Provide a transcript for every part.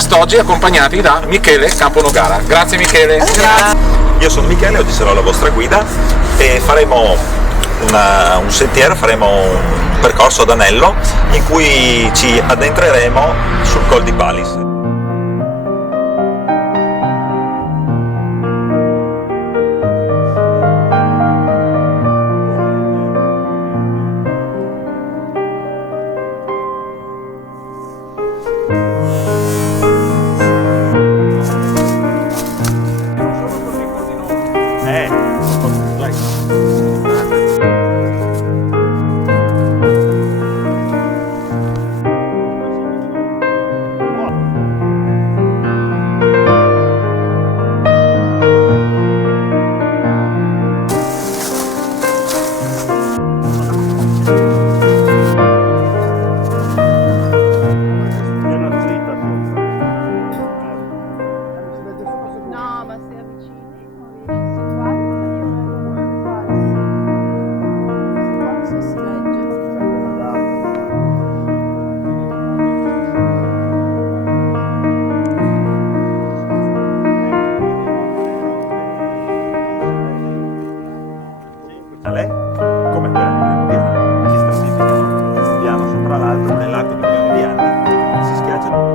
quest'oggi accompagnati da Michele Caponogara. Grazie Michele. Grazie. Io sono Michele, oggi sarò la vostra guida e faremo un sentiero, faremo un percorso ad anello in cui ci addentreremo sul Col di Palis. Come quella di si stratificano piano sopra l'altro nell'arco di milioni di anni, si schiacciano.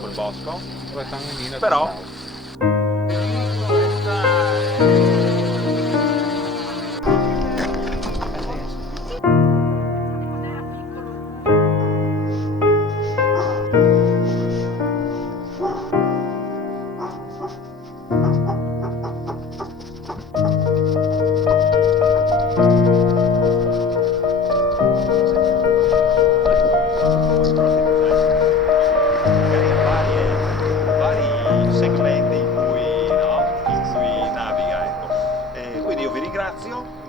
Col bosco, però segmenti in cui naviga, ecco. E quindi io vi ringrazio.